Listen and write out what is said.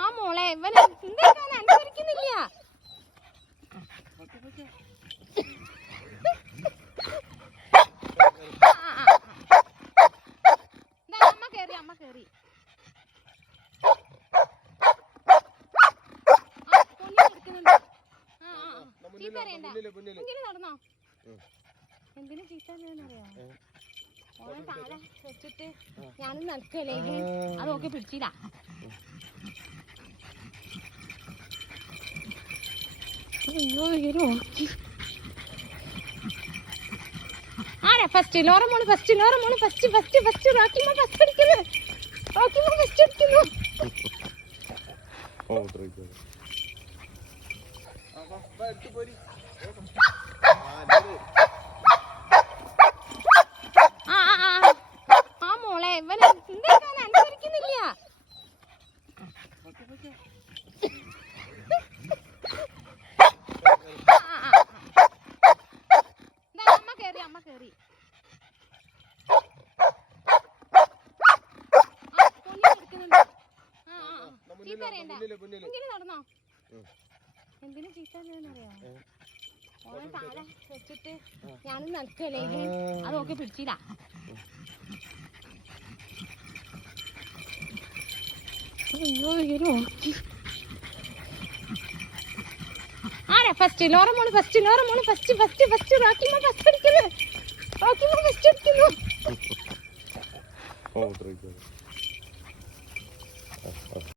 ആ മോളെ ഇവന് എന്താക്കാൻ അനുസരിക്കുന്നില്ല. അമ്മ കേറി അമ്മ കേറി ചീത്ത അറിയണ്ട. മുന്നിൽ നടന്നോ? എന്തിനു ചീത്ത അറിയാമോ? ഓനെ താഴെ വെച്ചിട്ട് ഞാനും നടക്കല്ലേ, അത് നോക്കി പിടിച്ചില്ല. ആരാ ഫസ്റ്റ്? ലോറ മോള് ഫസ്റ്റ്, ലോറ മോള് ഫസ്റ്റ് ഫസ്റ്റ് ഫസ്റ്റ് റാക്കിമ ഫസ്റ്റ് അടിക്കുന്നു, റാക്കിമ ഫസ്റ്റ് അടിക്കുന്നു. ആ മോളെ ഇവന് എന്താക്കാൻ അനുസരിക്കുന്നില്ല. അമ്മ കേറി അമ്മ കേറി ചീത്ത അറിയണ്ട. മുന്നിൽ നടന്നോ? എന്തിനു ചീത്ത അറിയാമോ? ഓനെ താഴെ വെച്ചിട്ട് ഞാനും നടക്കല്ലേ, അത് നോക്കി പിടിച്ചില്ല. ആരാ ഫസ്റ്റ്? ലോറ മോള് ഫസ്റ്റ്, ലോറ മോള് ഫസ്റ്റ് ഫസ്റ്റ് ഫസ്റ്റ് റാക്കിമ ഫസ്റ്റ് അടിക്കുന്നു, റാക്കിമ ഫസ്റ്റ് അടിക്കുന്നു.